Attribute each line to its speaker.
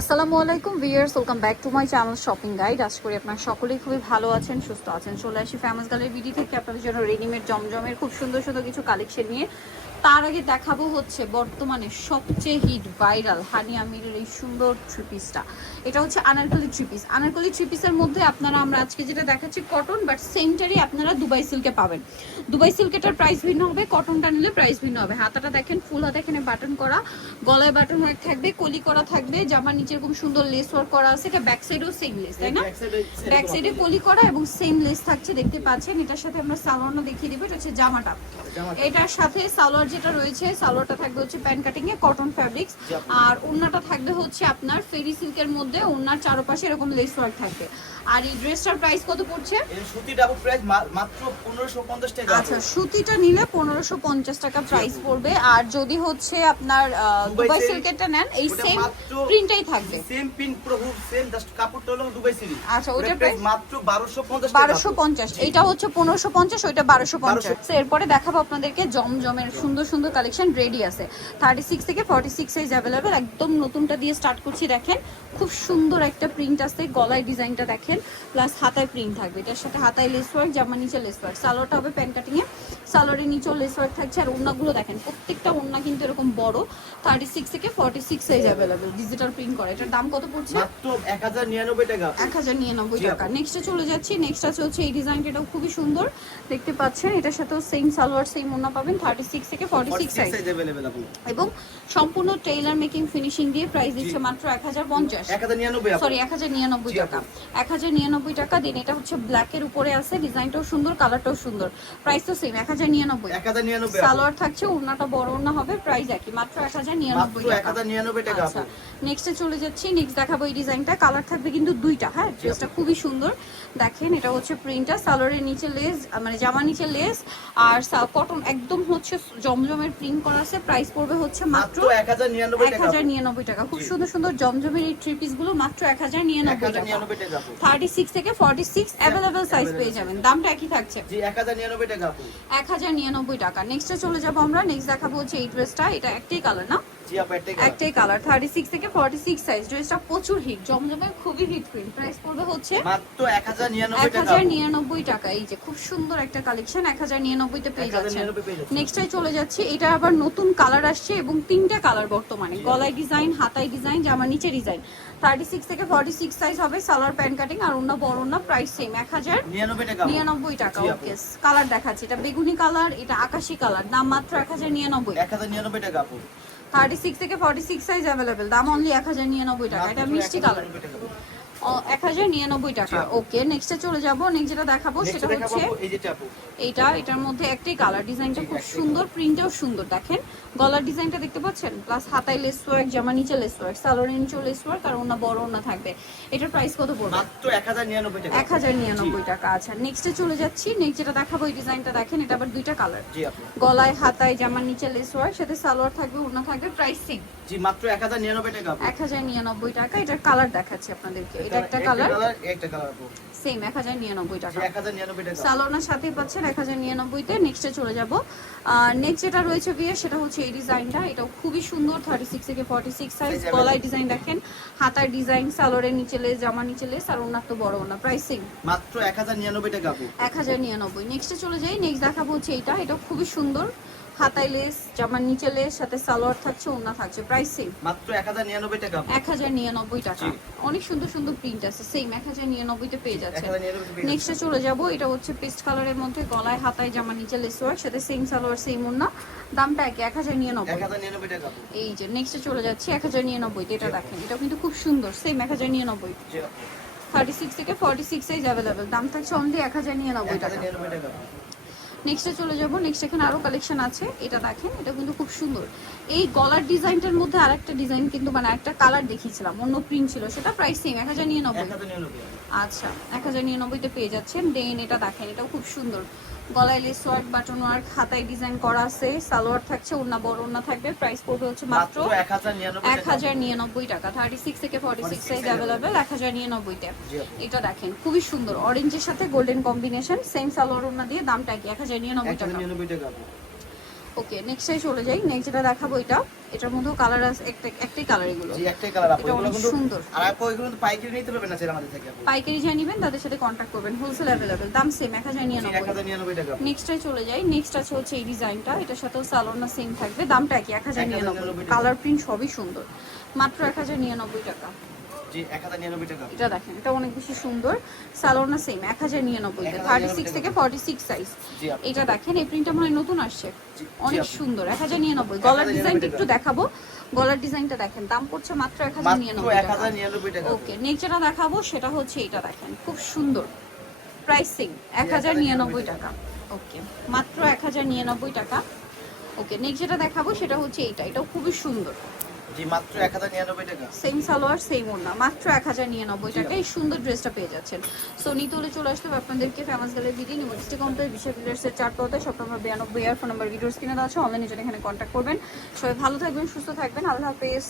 Speaker 1: আসসালামু আলাইকুম viewers welcome back to my channel shopping guide. আশা করি আপনারা সকলেই খুবই ভালো আছেন, সুস্থ আছেন। চলে আসি ফেমাস গালের ভিডিও থেকে। আপনাদের জন্য রেডিমেড জমজমের খুব সুন্দর সুন্দর কিছু কালেকশন নিয়ে। তার আগে দেখাবো হচ্ছে বর্তমানে সবচেয়ে হিট ভাইরাল হানি আমিরের এই সুন্দর থ্রি পিসটা এটা হচ্ছে Anarkali three piece Anarkali three পিসের মধ্যে আপনারা আমরা আজকে যেটা দেখাচ্ছি কটন বাট সেমটারই আপনারা দুবাই সিল্কে পাবেন। দুবাই সিল্কেটার প্রাইস ভিন্ন হবে কটনটা নিলে প্রাইস ভিন্ন হবে। হাতাটা দেখেন ফুল হাতে এখানে বাটন করা গলায় বাটন থাকবে কলি করা থাকবে জামার নিচে এরকম সুন্দর লেস ওয়ার্ক করা আছে এটা ব্যাক সাইডেও সেম লেস তাই না? ব্যাক সাইডে কলি করা এবং সেম লেস থাকছে দেখতে পাচ্ছেন। এটার সাথে আমরা সালোয়ারও দেখিয়ে দিব এটা হচ্ছে জামাটা। এটার সাথে সালোয়ার যেটা রয়েছে সালোয়ারটা থাকবে হচ্ছে pan cutting a cotton fabrics আর ওড়নাটা থাকবে হচ্ছে আপনার ফেরি সিল্কের মধ্যে ওড়নার চারপাশে এরকম লেস ওয়ার্ক থাকবে। আর এই ড্রেসটার প্রাইস কত পড়ছে?
Speaker 2: এর সুতি ডাবল প্রাইস মাত্র 1550 টাকা
Speaker 1: আচ্ছা সুতিটা নিলে পনেরোশো পঞ্চাশ টাকা প্রাইস পড়বে। আর যদি হচ্ছে আপনার
Speaker 2: দুবাই
Speaker 1: সিল্কেরটা নেন এই
Speaker 2: ওটা
Speaker 1: সেম প্রিন্টটাই থাকবে।
Speaker 2: সেম পিন প্রভু সেম জাস্ট কাপড়টা হলো দুবাই সিরি
Speaker 1: আচ্ছা, ওটার
Speaker 2: প্রাইস মাত্র 1250 টাকা
Speaker 1: বারোশো পঞ্চাশ। এইটা হচ্ছে পনেরোশো পঞ্চাশ ওইটা বারোশো পঞ্চাশ। এরপরে দেখাবো আপনাদেরকে জমজমের সুন্দর সুন্দর সুন্দর কালেকশন রেডি আছে। থার্টি সিক্স থেকে ফর্টি সিক্স সাইজ অ্যাভেলেবেল একদম নতুনটা দিয়ে স্টার্ট করছি, দেখেন। খুব সুন্দর একটা প্রিন্ট আছে, গলায় ডিজাইনটা দেখেন। প্লাস হাতায় প্রিন্ট থাকবে। এটার সাথে হাতায় লেস ওয়ার্ক জামা নিচে লেস ওয়ার্ক সালোয়ারটা হবে প্যান কাটিং এ সালোয়ারের নিচেও লেস ওয়ার্ক থাকছে আর ওনাগুলো দেখেন প্রত্যেকটা ওনা কিন্তু এরকম বড় থার্টি সিক্স থেকে forty six size available digital print করে। এটার দাম কত পড়ছে?
Speaker 2: এক হাজার নিরানব্বই টাকা।
Speaker 1: এক হাজার নিরানব্বই টাকা। নেক্সটে চলে যাচ্ছি নেক্সট চলছে এই ডিজাইনটা এটাও খুবই সুন্দর। দেখতে পাচ্ছেন এটার সাথেও সেম সালোয়ার সেম ওনা পাবেন থার্টি সিক্স থেকে ফর্টি সিক্স সাইজ এবং সম্পূর্ণ টেইলার মেকিং ফিনিশিং দিয়ে প্রাইস দিচ্ছে মাত্র এক হাজার পঞ্চাশ। সরি এক হাজার নিরানব্বই টাকা। এক হাজার নিরানব্বই টাকা দিন এটা হচ্ছে ব্ল্যাকের উপরে আছে ডিজাইনটাও সুন্দর কালারটাও সুন্দর। প্রাইস তো সেম এক হাজার নিরানব্বই। সালোয়ার থাকছে ওড়নাটা বড় ওড়না হবে প্রাইস একই। মাত্র এক হাজার নিরানব্বই টাকা।
Speaker 2: 1099 টাকা
Speaker 1: আচ্ছা নেক্সটে চলে যাচ্ছি নেক্সট দেখাবো এই ডিজাইনটা। কালার থাকবে কিন্তু দুইটা হ্যাঁ? ড্রেসটা খুবই সুন্দর। দেখেন এটা হচ্ছে প্রিন্টটা সালোয়ারের নিচে লেস মানে জামা নিচে লেস আর কটন একদম হচ্ছে জমজমের প্রিন্ট করা আছে। প্রাইস পড়বে হচ্ছে মাত্র
Speaker 2: মাত্র 1099
Speaker 1: এক হাজার নিরানব্বই টাকা। খুব সুন্দর সুন্দর জমজমের এই থ্রি পিসগুলো মাত্র এক হাজার নিরানব্বই টাকা।
Speaker 2: 1099 টাকা আপু।
Speaker 1: থার্টি সিক্স থেকে ফর্টি সিক্স অ্যাভেলেবেল সাইজ পেয়ে যাবেন। দামটা একই থাকছে।
Speaker 2: জি 1099 টাকা আপু।
Speaker 1: এক হাজার নিরানব্বই টাকা। নেক্সটে চলে যাব আমরা। নেক্সট দেখাবো হচ্ছে এই ড্রেসটা এটা একটাই কালার না?
Speaker 2: একটাই
Speaker 1: কালার থার্টি সিক্স থেকে ফর্টি সিক্স সাইজ ড্রেসটা প্রচুর হিট জমজমের খুবই হিট প্রিন্ট প্রাইস পড়বে হচ্ছে
Speaker 2: মাত্র 1099
Speaker 1: এক
Speaker 2: টাকা।
Speaker 1: হাজার
Speaker 2: আপু।
Speaker 1: নিরানব্বই টাকা। এই যে খুব সুন্দর একটা কালেকশন এক হাজার নিরানব্বইতে পেয়ে যাচ্ছেন।
Speaker 2: 1099
Speaker 1: নেক্সটে চলে যাচ্ছি। এটা আবার নতুন কালার আসছে এবং তিনটা কালার বর্তমানে। গলায় ডিজাইন হাতায় ডিজাইন জামা নিচে ডিজাইন থার্টি সিক্স থেকে ফর্টি সিক্স সাইজ হবে সালোয়ার প্যান্ট কাটিং আর অন্য বড় অন্য প্রাইস সেম এক হাজার
Speaker 2: 99 টাকা।
Speaker 1: নিরানব্বই টাকা। ওকে কালার দেখাচ্ছি। এটা বেগুনি কালার এটা আকাশি কালার। দাম মাত্র এক হাজার নিরানব্বই।
Speaker 2: 1099 টাকা আপু
Speaker 1: থার্টি সিক্স থেকে ফর্টি সিক্স সাইজ অ্যাভেলেবেল দাম অনলি এক হাজার নিরানব্বই টাকা। এটা মিষ্টি কালার।
Speaker 2: 1099 টাকা আপু।
Speaker 1: এক হাজার নিরানব্বই টাকা। ওকে নেক্সটে চলে যাব নেক্সট যেটা দেখাবো সেটা হচ্ছে এইটা এটার মধ্যে একটাই কালার ডিজাইনটা খুব সুন্দর প্রিন্টটাও সুন্দর। দেখেন গলার ডিজাইনটা দেখতে পাচ্ছেন? প্লাস হাতায় লেস ওয়ার্ক জামা নিচে লেস ওয়ার্ক সালোয়ারের নিচে লেস ওয়ার্ক আর ওনা বড় ওনা থাকবে। এটার প্রাইস কত পড়বে?
Speaker 2: মাত্র 1099 টাকা।
Speaker 1: এক হাজার নিরানব্বই টাকা আচ্ছা। নেক্সটে চলে যাচ্ছি নেক্সট যেটা দেখাবো এই ডিজাইনটা দেখেন এটা আবার দুইটা কালার
Speaker 2: জি আপু
Speaker 1: গলায় হাতায় জামার নিচে লেস ওয়ার্ক সাথে সালোয়ার থাকবে ওনা থাকবে প্রাইস সেম
Speaker 2: জি মাত্র 1099 টাকা আপু
Speaker 1: এক হাজার নিরানব্বই টাকা এটার কালার দেখাচ্ছি আপনাদেরকে। এটা একটা কালার
Speaker 2: একটা কালার আপু।
Speaker 1: সেম এক হাজার নিরানব্বই
Speaker 2: জি
Speaker 1: টাকা
Speaker 2: 1099 টাকা।
Speaker 1: সালোনার সাথেই পাচ্ছেন এক হাজার নিরানব্বইতে। নেক্সটে চলে যাব। নেক্সট যেটা রয়েছে বিয়ে সেটা হচ্ছে এই ডিজাইনটা এটাও খুবই সুন্দর থার্টি সিক্স থেকে ফর্টি সিক্স সাইজ গলায় ডিজাইন দেখেন। হাতার ডিজাইন সালোয়ারের নিচে লেস জামা নিচে লেস আর ওনার তো বড় ওনা প্রাইসিং
Speaker 2: মাত্র 1099 টাকা আপু।
Speaker 1: এক হাজার নিরানব্বই। নেক্সটে চলে যাই। নেক্সট দেখাবো হচ্ছে এইটা। এটা খুবই সুন্দর। হাতায় লেস জামার নিচে লেস সাথে সালোয়ার থাকছে ওনা থাকছে প্রাইসিং
Speaker 2: মাত্র 1099 টাকা আপু
Speaker 1: এক হাজার নিরানব্বই টাকা অনেক সুন্দর সুন্দর প্রিন্ট আছে সেম এক হাজার নিরানব্বইতে পেয়ে যাচ্ছে
Speaker 2: 1099
Speaker 1: নেক্সটে চলে যাব এটা হচ্ছে পেস্ট কালারের মধ্যে গলায় হাতায় জামা নিচে লেস ওয়ার্ক সাথে সেম সালোয়ার সেম ওন্না দামটা একই এক হাজার নিরানব্বই
Speaker 2: 1099 টাকা
Speaker 1: এই যে নেক্সটে চলে যাচ্ছি এক হাজার নিরানব্বইতে এটা দেখেন এটা কিন্তু খুব সুন্দর সেম এক হাজার নিরানব্বই
Speaker 2: জি
Speaker 1: সিক্স থেকে ফর্টি সিক্স সাইজ অ্যাভেলেবেল দাম থাকছে অনলি এক হাজার নিরানব্বই টাকা
Speaker 2: 1099 টাকা
Speaker 1: নেক্সটে চলে যাব। নেক্সট এখানে আরও কালেকশন আছে। এটা দেখেন এটা কিন্তু খুব সুন্দর। এই গলার ডিজাইনটার মধ্যে আর একটা ডিজাইন কিন্তু মানে একটা কালার দেখিয়েছিলাম অন্য প্রিন্ট ছিল। সেটা প্রাইস সেম এক হাজার নিরানব্বই।
Speaker 2: 1099
Speaker 1: আচ্ছা এক হাজার নিরানব্বইতে পেয়ে যাচ্ছেন। দেন এটা দেখেন এটাও খুব সুন্দর। গলায় লেস ওয়ার্ক বাটন ওয়ার্ক হাতায় ডিজাইন করা আছে সালোয়ার থাকছে ওড়না বড় ওড়না থাকবে প্রাইস পড়বে হচ্ছে মাত্র
Speaker 2: মাত্র 1099
Speaker 1: এক
Speaker 2: টাকা।
Speaker 1: হাজার নিরানব্বই টাকা থার্টি সিক্স থেকে ফর্টি সিক্স সাইজ অ্যাভেলেবেল এক হাজার নিরানব্বইতে। এটা দেখেন খুবই সুন্দর অরেঞ্জের সাথে গোল্ডেন কম্বিনেশন সেম সালোয়ার ওড়না দিয়ে দামটা কি এক হাজার নিরানব্বই টাকা?
Speaker 2: 1099 টাকা। আপু
Speaker 1: ওকে নেক্সটে চলে যাই। নেক্সট যেটা দেখাবো এটা এটার মধ্যেও কালার আছে একটা একটাই কালার এগুলো।
Speaker 2: জি একটাই কালার আপু এগুলো কিন্তু
Speaker 1: সুন্দর।
Speaker 2: আর আপু এগুলো কিন্তু পাইকারি নিতে পারবেন না সেটা আমাদের থেকে আপু।
Speaker 1: পাইকারি যাই নেবেন তাদের সাথে কন্ট্যাক্ট করবেন হোলসেল অ্যাভেলেবেল দাম সেম এক হাজার
Speaker 2: জি
Speaker 1: নিরানব্বই।
Speaker 2: 1099 টাকা। আপু।
Speaker 1: নেক্সটে চলে যাই নেক্সট আছে হচ্ছে এই ডিজাইনটা এটার সাথেও সালোনা সেম থাকবে দামটা কি এক হাজার নিরানব্বই।
Speaker 2: 1099
Speaker 1: কালার প্রিন্ট সবই সুন্দর। মাত্র এক হাজার নিরানব্বই টাকা
Speaker 2: 1099 টাকা।
Speaker 1: এটা দেখেন এটা অনেক বেশি সুন্দর। সালোনা সেম এক হাজার নিরানব্বই থার্টি সিক্স থেকে ফর্টি সিক্স সাইজ এটা দেখেন। এই প্রিন্টটা মনে হয় নতুন আসছে। অনেক সুন্দর এক হাজার নিরানব্বই। গলার ডিজাইনটা একটু দেখাবো। গলার ডিজাইনটা দেখেন দাম পড়ছে মাত্র এক হাজার নিরানব্বই টাকা।
Speaker 2: 1099 টাকা। আপু।
Speaker 1: ওকে দেখাবো সেটা হচ্ছে এটা দেখেন খুব সুন্দর। প্রাইসিং এক হাজার নিরানব্বই টাকা। ওকে মাত্র এক হাজার নিরানব্বই টাকা। ওকে নেক্সট যেটা দেখাবো সেটা হচ্ছে এইটা। এটাও খুবই সুন্দর।
Speaker 2: জি মাত্র 1099 টাকা।
Speaker 1: সেম সালোয়ার সেম ওড়না। মাত্র এক হাজার নিরানব্বই টাকা এই সুন্দর ড্রেসটা পেয়ে যাচ্ছেন। সো নিতলে চলে আসতে হবে আপনাদেরকে ফেমাস গ্যালারি কমপ্লেক্স বিশাল চার নম্বর আর ফোন নাম্বার ভিডিওর কিনে দেওয়া আছে। অনলাইনে যেটা এখানে কন্ট্যাক্ট করবেন। সবাই ভালো থাকবেন সুস্থ থাকবেন। আল্লাহ হাফেজ।